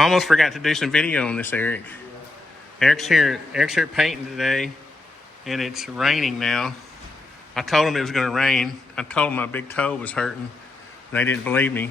I almost forgot to do some video on this, Eric. Eric's here painting today, and it's raining now. I told him it was going to rain. I told him my big toe was hurting. They didn't believe me.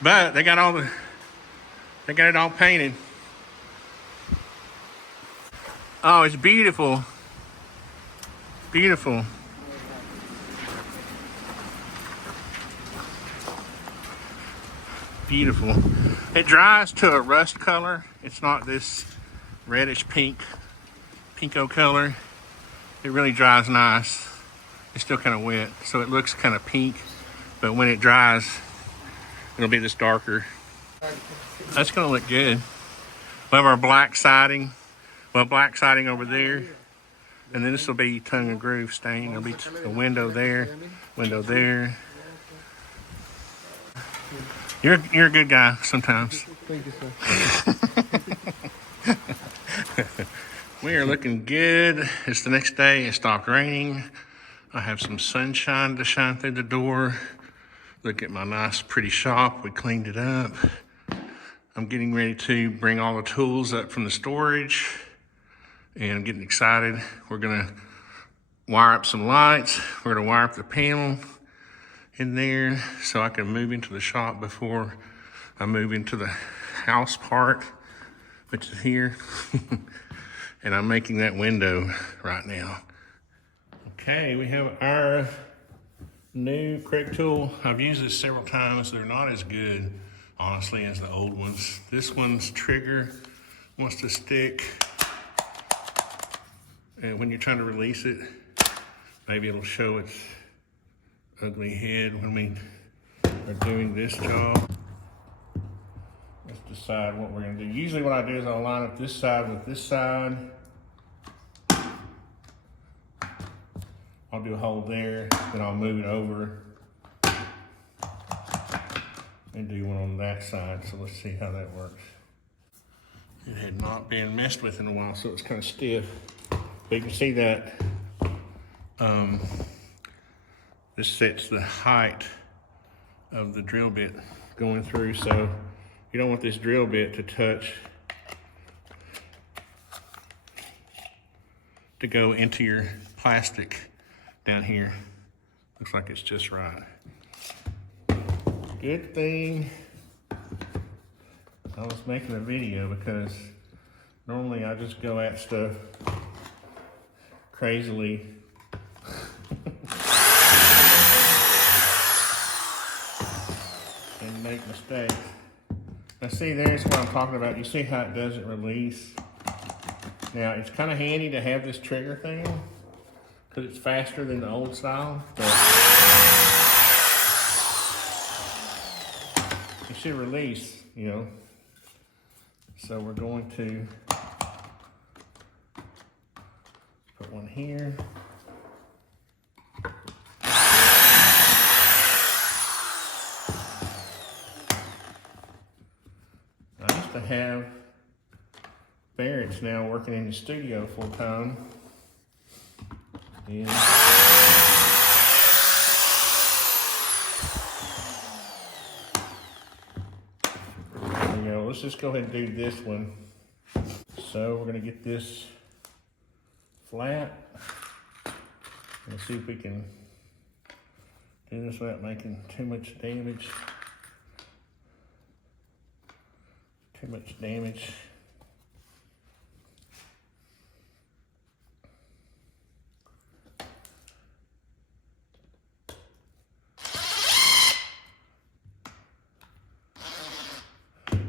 But they got it all painted. Oh, it's beautiful. Beautiful. Beautiful. It dries to a rust color. It's not this reddish pinko color. It really dries nice. It's still kind of wet, so it looks kind of pink, but when it dries, it'll be this darker. That's gonna look good. We'll have our black siding. Well, black siding over there, and then this will be tongue and groove stain. There'll be a window there, window there. You're a good guy sometimes. Thank you, sir. We are looking good. It's the next day. It stopped raining. I have some sunshine to shine through the door. Look at my nice, pretty shop. We cleaned it up. I'm getting ready to bring all the tools up from the storage, and I'm getting excited. We're gonna wire up some lights. We're gonna wire up the panel in there so I can move into the shop before I move into the house part, which is here. And I'm making that window right now. Okay, we have our new Craig tool. I've used this several times. They're not as good, honestly, as the old ones. This one's trigger wants to stick, and when you're trying to release it, maybe it'll show its ugly head when we are doing this job. Let's decide what we're gonna do. Usually what I do is I'll line up this side with this side. I'll do a hole there, then I'll move it over and do one on that side. So let's see how that works. It had not been messed with in a while, so it's kind of stiff. But you can see that this sets the height of the drill bit going through, so you don't want this drill bit to touch, to go into your plastic down here. Looks like it's just right. Good thing I was making a video, because normally I just go at stuff crazily. And make mistakes. Now see, there's what I'm talking about. You see how it doesn't release? Now it's kind of handy to have this trigger thing, because it's faster than the old style, but it should release, you know. So we're going to put one here. I used to have Barrett's now working in the studio full time. And there you go. Let's just go ahead and do this one. So we're gonna get this flat and see if we can do this without making too much damage. Too much damage.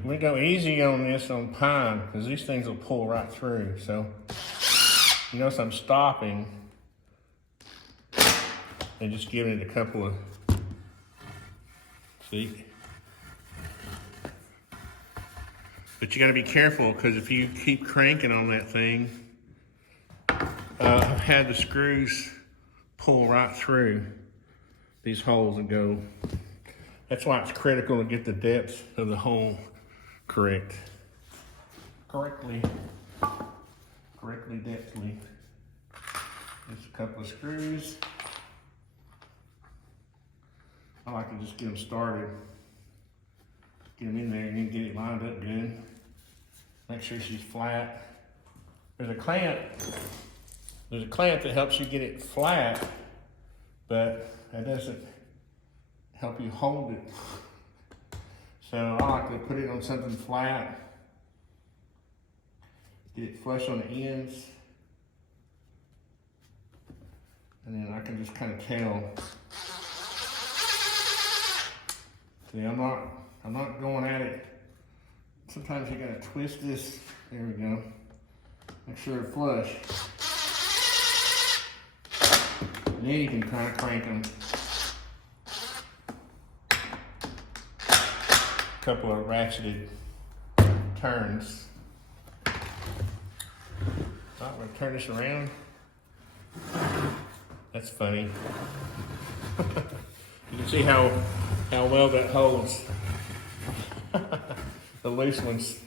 We go easy on this on pine, because these things will pull right through. So you notice I'm stopping and just giving it a couple of, see? But you gotta be careful, because if you keep cranking on that thing, I've had the screws pull right through these holes and go. That's why it's critical to get the depth of the hole correctly, depthly. Just a couple of screws. I like to just get them started, Get them in there and then get it lined up good. Make sure she's flat. There's a clamp that helps you get it flat, but that doesn't help you hold it. So I like to put it on something flat, get it flush on the ends, and then I can just kind of tell. See, I'm not going at it. Sometimes you gotta twist this. There we go. Make sure they're flush. And then you can kind of crank them. A couple of ratcheted turns. Right, I'm gonna turn this around. That's funny. You can see how well that holds. The loose one's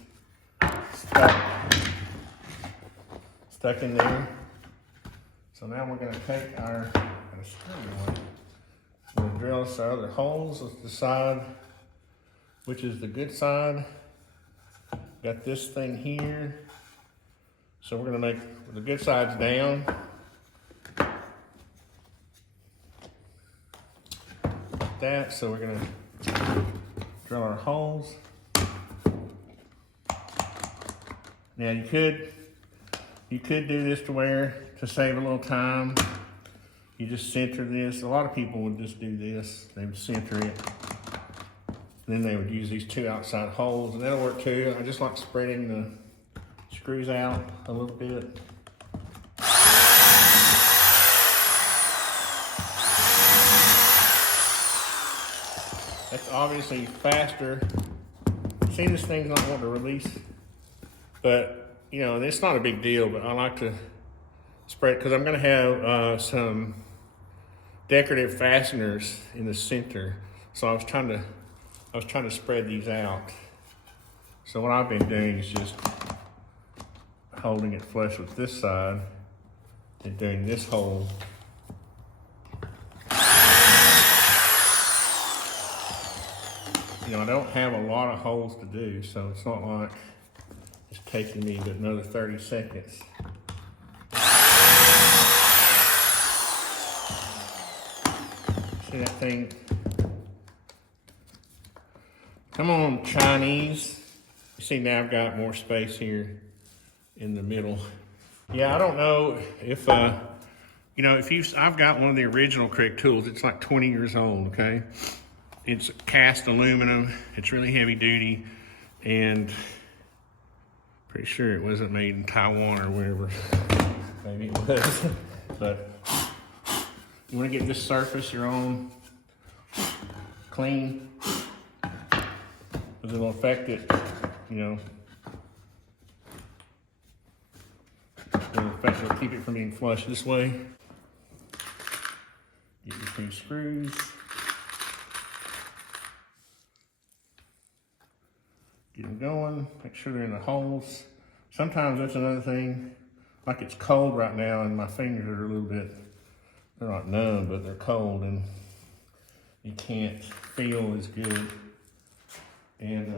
stuck in there. So now we're gonna take our screwdriver. We're gonna drill us our other holes. Let's decide which is the good side. Got this thing here. So we're gonna make the good side's down. Like that. So we're gonna drill our holes. Now you could do this to save a little time. You just center this. A lot of people would just do this. They would center it. And then they would use these two outside holes, and that'll work too. I just like spreading the screws out a little bit. That's obviously faster. See, this thing's not wanting to release. But, you know, it's not a big deal, but I like to spread, because I'm going to have some decorative fasteners in the center. So I was trying to spread these out. So what I've been doing is just holding it flush with this side and doing this hole. You know, I don't have a lot of holes to do, so it's not like it's taking me but another 30 seconds. See that thing? Come on, Chinese. You see, now I've got more space here in the middle. Yeah, I don't know if, you know, I've got one of the original Crick tools. It's like 20 years old, okay? It's cast aluminum. It's really heavy duty, and pretty sure it wasn't made in Taiwan or wherever. Maybe it was. But you want to get this surface you're on clean, because it'll affect it, you know. It'll keep it from being flush this way. Get your two screws. Get them going, make sure they're in the holes. Sometimes that's another thing, like it's cold right now and my fingers are a little bit, they're not numb, but they're cold and you can't feel as good. And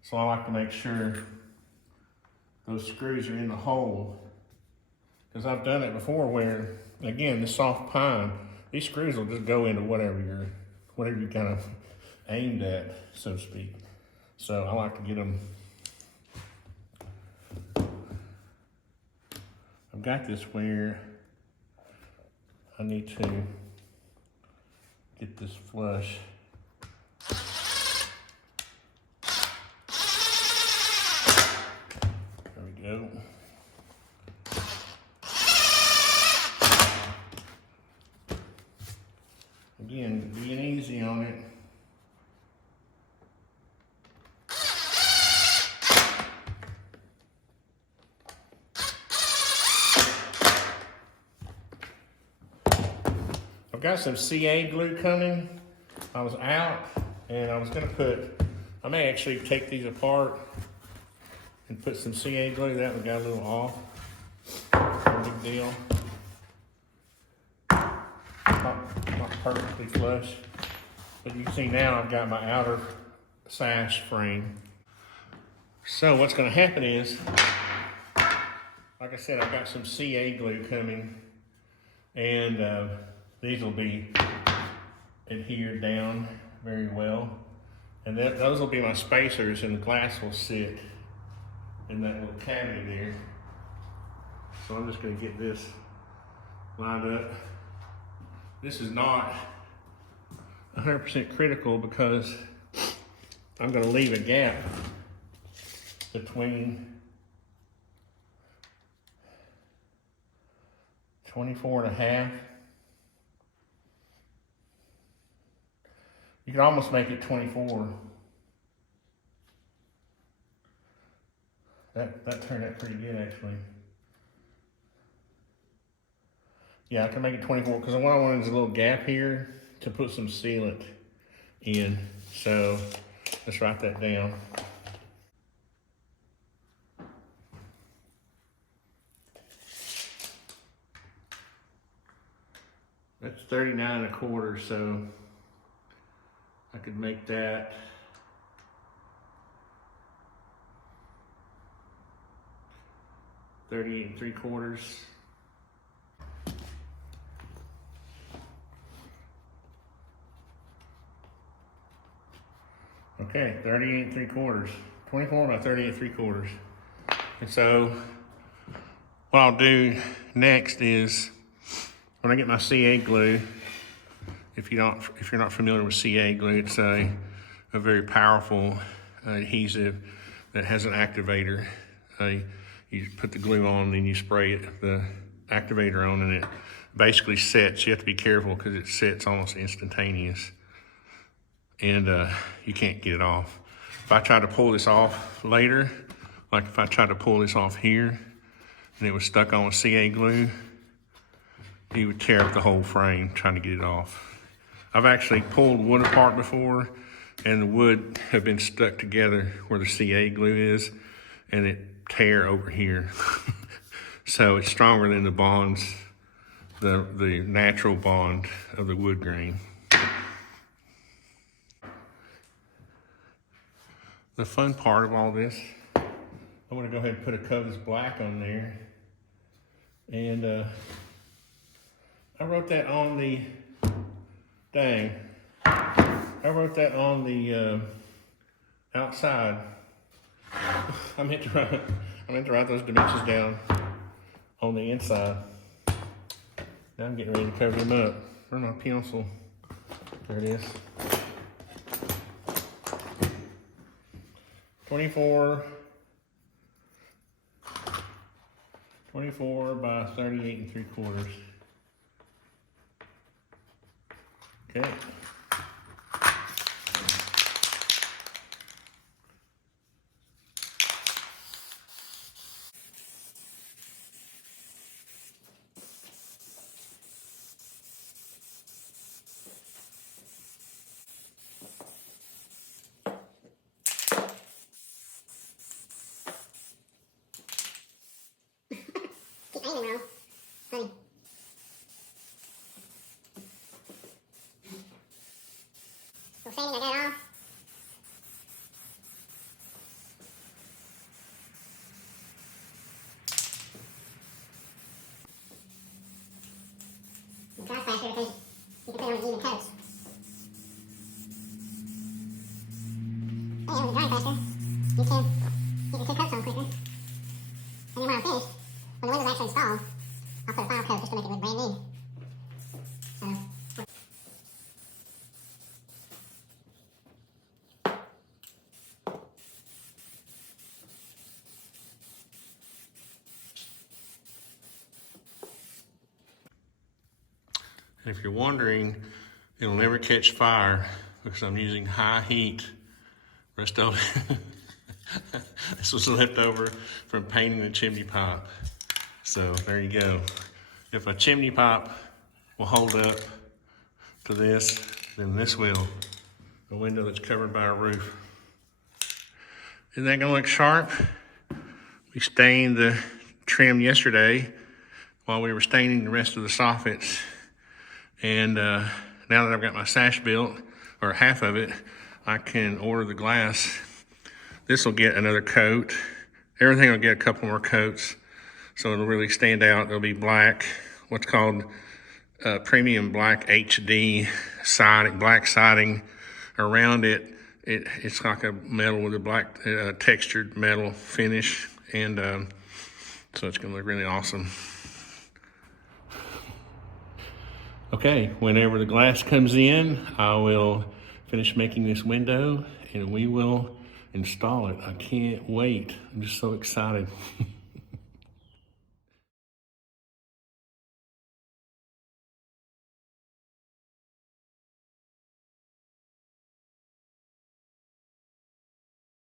so I like to make sure those screws are in the hole, because I've done it before where, again, the soft pine, these screws will just go into whatever you kind of aimed at, so to speak. So I like to get them. I've got this where I need to get this flush. There we go. Again, being easy on it. I've got some CA glue coming. I was out and I was gonna I may actually take these apart and put some CA glue. That one got a little off. No big deal. Not perfectly flush. But you can see now I've got my outer sash frame. So what's going to happen is, like I said, I've got some CA glue coming, and these will be adhered down very well. And those will be my spacers, and the glass will sit in that little cavity there. So I'm just going to get this lined up. This is not 100% critical because I'm going to leave a gap between 24.5. You can almost make it 24. That turned out pretty good, actually. Yeah, I can make it 24 because what I wanted is a little gap here to put some sealant in. So let's write that down. That's 39.25, so I could make that 38.75. Okay, 38.75. 24 by 38.75. And so what I'll do next is when I get my CA glue, if you're not familiar with CA glue, it's a very powerful adhesive that has an activator. You put the glue on, then you spray the activator on, and it basically sets. You have to be careful because it sets almost instantaneous, and you can't get it off. If I try to pull this off later, like if I tried to pull this off here and it was stuck on with CA glue, you would tear up the whole frame trying to get it off. I've actually pulled wood apart before, and the wood have been stuck together where the CA glue is, and it tear over here. So it's stronger than the bonds, the natural bond of the wood grain. The fun part of all this, I'm gonna go ahead and put a Covens black on there, and I wrote that on the, I wrote that on the outside. I meant to write those dimensions down on the inside. Now I'm getting ready to cover them up. Where's my pencil? There it is. 24 by 38.75. Okay. Keep aiming, Ro. Funny. So sanding, I got it off. The dry faster because you can put it on even coats. And with the dry faster, you can get your two coats on quicker. And then when I'm finished, when the window's actually installed, I'll put a final coat just to make it look brand new. And if you're wondering, it'll never catch fire because I'm using high heat. Rest of it. This was left over from painting the chimney pipe. So there you go. If a chimney pipe will hold up to this, then this will. A window that's covered by a roof. Isn't that gonna look sharp? We stained the trim yesterday while we were staining the rest of the soffits. And now that I've got my sash built, or half of it, I can order the glass. This will get another coat. Everything will get a couple more coats, so it'll really stand out. It'll be black, what's called premium black HD siding, black siding around it. It's like a metal with a black textured metal finish, and so it's gonna look really awesome. Okay, whenever the glass comes in, I will finish making this window and we will install it. I can't wait. I'm just so excited.